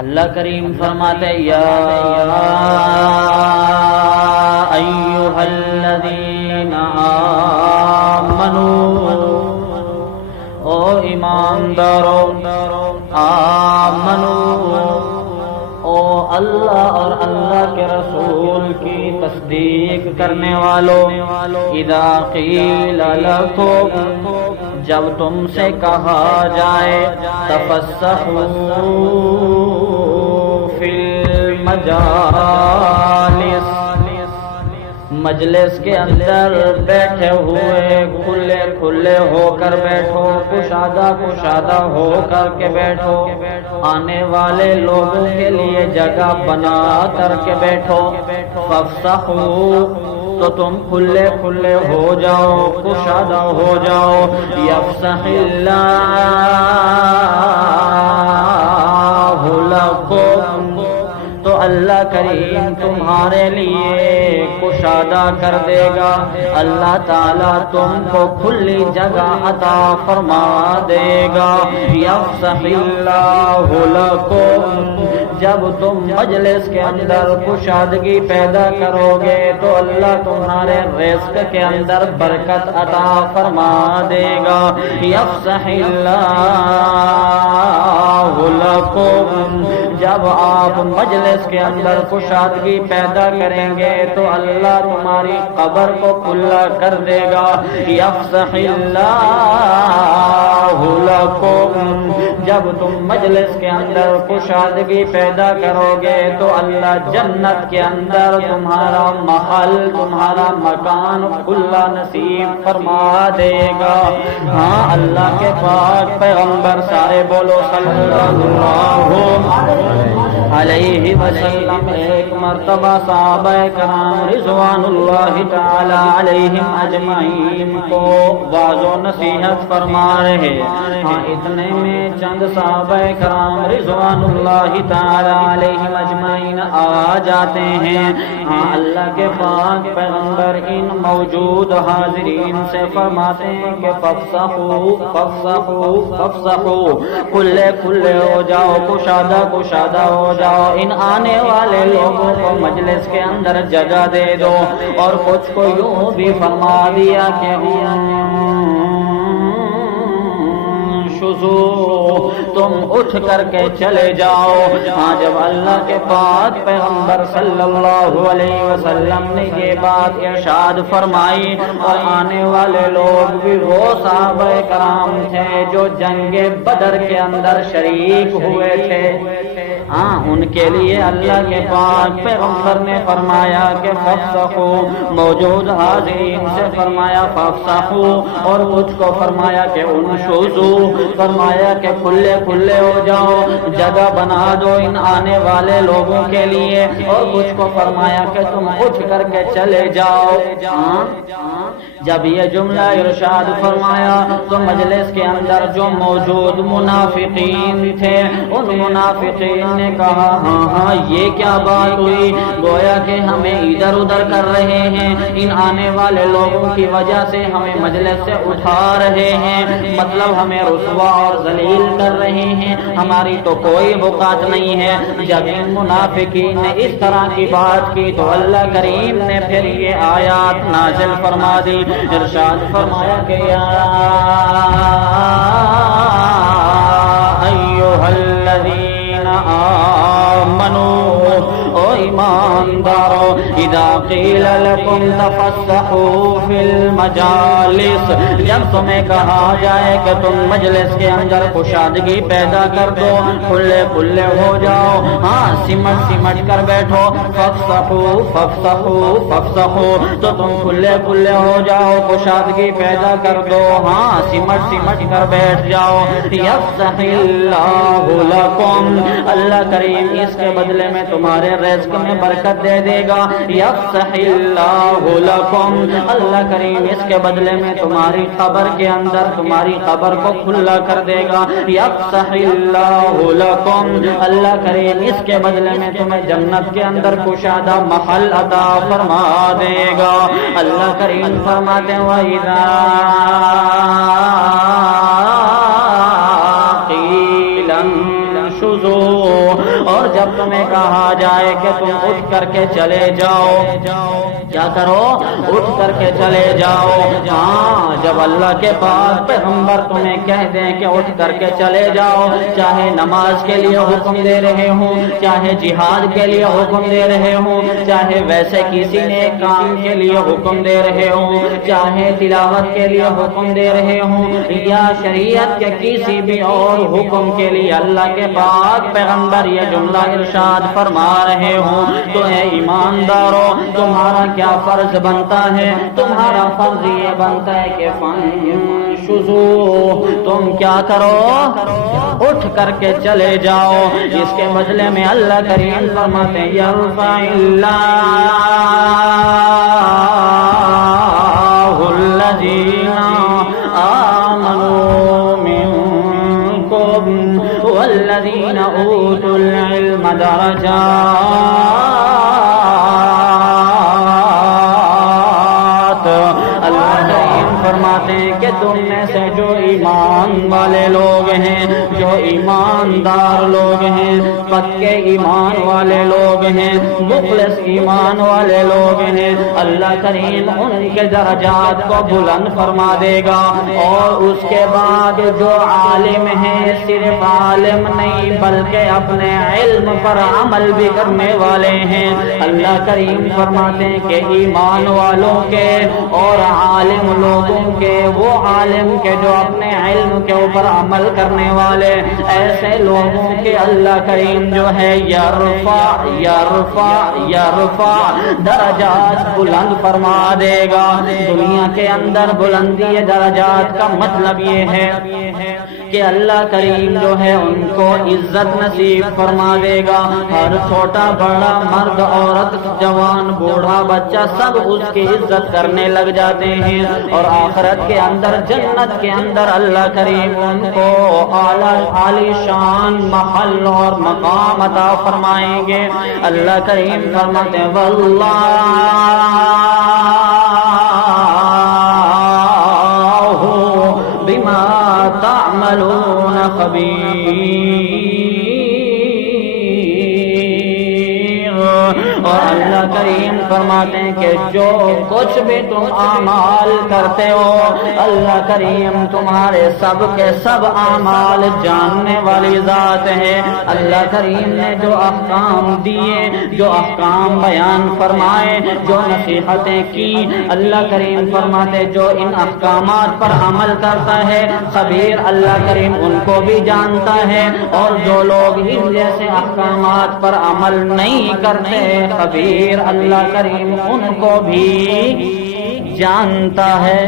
اللہ کریم فرماتے یا ایھا الذین آمنوا، او ایماندارو، آمنوا، او اللہ اور اللہ کے رسول کی تصدیق کرنے والوں، اذا قیل لکم، جب تم سے کہا جائے، تفسحوا فی المجالس، مجلس کے اندر بیٹھے ہوئے کھلے کھلے ہو کر بیٹھو، کشادہ کشادہ ہو کر کے بیٹھو، آنے والے لوگوں کے لیے جگہ بنا کر کے بیٹھو، فافسحوا، تو تم کھلے کھلے ہو جاؤ، کشادہ ہو جاؤ، یفسح اللہ لکم، تو اللہ کریم تمہارے لیے کشادہ کر دے گا، اللہ تعالیٰ تم کو کھلی جگہ عطا فرما دے گا، یفسح اللہ لکم، جب تم مجلس کے اندر کشادگی پیدا کرو گے تو اللہ تمہارے رزق کے اندر برکت عطا فرما دے گا، یفسح اللہ لکم، جب آپ مجلس کے اندر کشادگی پیدا کریں گے تو اللہ تمہاری قبر کو کھلا کر دے گا، یفسح اللہ لکم، جب تم مجلس کے اندر کشادگی پیدا کرو گے تو اللہ جنت کے اندر تمہارا محل، تمہارا مکان کھلا نصیب فرما دے گا۔ ہاں اللہ کے پاک پیغمبر سارے بولو صلی اللہ علیہ وسلم ایک مرتبہ صحابہ کرام رضوان اللہ تعالی علیہم اجمعین کو واعظ و نصیحت فرما رہے، ہاں اتنے میں چند صحابہ کرام رضوان اللہ تعالی علیہم اجمعین آ جاتے ہیں، ہاں اللہ کے پاک پیغمبر ان موجود حاضرین سے فرماتے ہیں کہ فافسحوا فافسحوا فافسحوا، کھلے کھلے ہو جاؤ، کشادہ کشادہ ہو جاؤ، ان آنے والے لوگوں کو مجلس کے اندر جگہ دے دو، اور کچھ کو یوں بھی فرما دیا کہ تم اٹھ کر کے چلے جاؤ۔ ہاں جب اللہ کے پاک پیغمبر صلی اللہ علیہ وسلم نے یہ بات ارشاد فرمائی، اور آنے والے لوگ بھی وہ صحابہ کرام تھے جو جنگ بدر کے اندر شریک ہوئے تھے، ہاں ان کے لیے اللہ کے پاک پیغمبر نے فرمایا کہ فافسحوا، موجود حاضرین سے فرمایا فافسحوا، اور کچھ کو فرمایا کہ انشزوا، فرمایا کہ کھلے کھلے ہو جاؤ، جگہ بنا دو ان آنے والے لوگوں کے لیے، اور کچھ کو فرمایا کہ تم اٹھ کر کے چلے جاؤ۔ جب یہ جملہ ارشاد فرمایا تو مجلس کے اندر جو موجود منافقین تھے ان منافقین نے کہا ہاں ہاں یہ کیا بات ہوئی، گویا کہ ہمیں ادھر ادھر کر رہے ہیں، ان آنے والے لوگوں کی وجہ سے ہمیں مجلس سے اٹھا رہے ہیں، مطلب ہمیں رسوا اور ذلیل کر رہے ہیں، ہماری تو کوئی اوقات نہیں ہے۔ جب ان منافقین نے اس طرح کی بات کی تو اللہ کریم نے پھر یہ آیات نازل فرما دی، ارشاد فرمایا کہ یا ایھا الذین آمنوا، او ایماندارو، اذا قیل لکم تفسحوا فی المجالس، جب تمہیں کہا جائے کہ تم مجلس کے اندر کشادگی پیدا کر دو، کھلے کھلے ہو جاؤ، ہاں سمٹ سمٹ کر بیٹھو، فافسحوا فافسحوا فافسحوا، تو تم کھلے کھلے ہو جاؤ، کشادگی پیدا کر دو، ہاں سمٹ سمٹ کر بیٹھ جاؤ، یفسح اللہ لکم، اللہ کریم اس کے بدلے میں تمہارے رزق میں برکت دے دے گا، یفسح اللہ لکم، اللہ کریم اس کے بدلے میں تمہاری قبر کے اندر تمہاری قبر کو کھلا کر دے گا، یفسح اللہ لکم، اللہ کریم اس کے بدلے میں تمہیں جنت کے اندر کشادہ محل عطا فرما دے گا۔ اللہ کریم فرماتے ہیں وَإِذَا قِيلَ انشُزُوا اور جب تمہیں کہا جائے کہ تم اٹھ کر کے چلے جاؤ، کیا کرو؟ اٹھ کر کے چلے جاؤ۔ ہاں، جب اللہ کے پاک پیغمبر تمہیں کہہ دیں کہ اٹھ کر کے چلے جاؤ، چاہے نماز کے لیے حکم دے رہے ہوں، چاہے جہاد کے لیے حکم دے رہے ہوں، چاہے ویسے کسی نیک کام کے لیے حکم دے رہے ہوں، چاہے تلاوت کے لیے حکم دے رہے ہوں، یا شریعت کے کسی بھی اور حکم کے لیے اللہ کے پاک پیغمبر یہ جملہ ارشاد فرما رہے ہوں، تو اے ایمانداروں، تمہارا کیا فرض بنتا ہے؟ تمہارا فرض یہ بنتا ہے کہ فانشزوا، تم کیا کرو؟ اٹھ کر کے چلے جاؤ۔ اس کے بدلے میں اللہ کریم فرماتے ہیں یرفع اللہ الذین آمنوا منکم والذین اوتوا العلم درجات۔ اللہ کریم فرماتے ہیں کہ تم میں سے جو ایمان والے لوگ ہیں، جو ایماندار لوگ ہیں، پکے ایمان والے لوگ ہیں، مخلص ایمان والے لوگ ہیں، اللہ کریم ان کے درجات کو بلند فرما دے گا۔ اور اس کے بعد جو عالم ہیں، صرف عالم نہیں بلکہ اپنے علم پر عمل بھی کرنے والے ہیں، اللہ کریم فرماتے ہیں کہ ایمان والوں کے اور عالم لوگوں کے، وہ عالم کے جو اپنے علم کے اوپر عمل کرنے والے، ایسے لوگوں کے اللہ کریم جو ہے یرفع درجات بلند فرما دے گا۔ دنیا کے اندر بلندی درجات کا مطلب یہ ہے کہ اللہ کریم جو ہے ان کو عزت نصیب فرما دے گا۔ ہر چھوٹا بڑا، مرد عورت، جوان بوڑھا بچہ، سب اس کی عزت کرنے لگ جاتے ہیں، اور آخرت کے اندر، جنت کے اندر اللہ کریم ان کو عالی شان محل اور مقام عطا فرمائیں گے۔ اللہ کریم فرماتے ہیں واللہ بما تعملون خبیر۔ اور اللہ کریم فرماتے ہیں کہ جو کچھ بھی تم اعمال کرتے ہو، اللہ کریم تمہارے سب کے سب اعمال جاننے والی ذات ہے۔ اللہ کریم نے جو احکام دیے، جو احکام بیان فرمائے، جو نصیحتیں کی، اللہ کریم فرماتے جو ان احکامات پر عمل کرتا ہے، خبیر اللہ کریم ان کو بھی جانتا ہے، اور جو لوگ ان جیسے احکامات پر عمل نہیں کرتے، خبیر اللہ کریم ان کو بھی جانتا ہے۔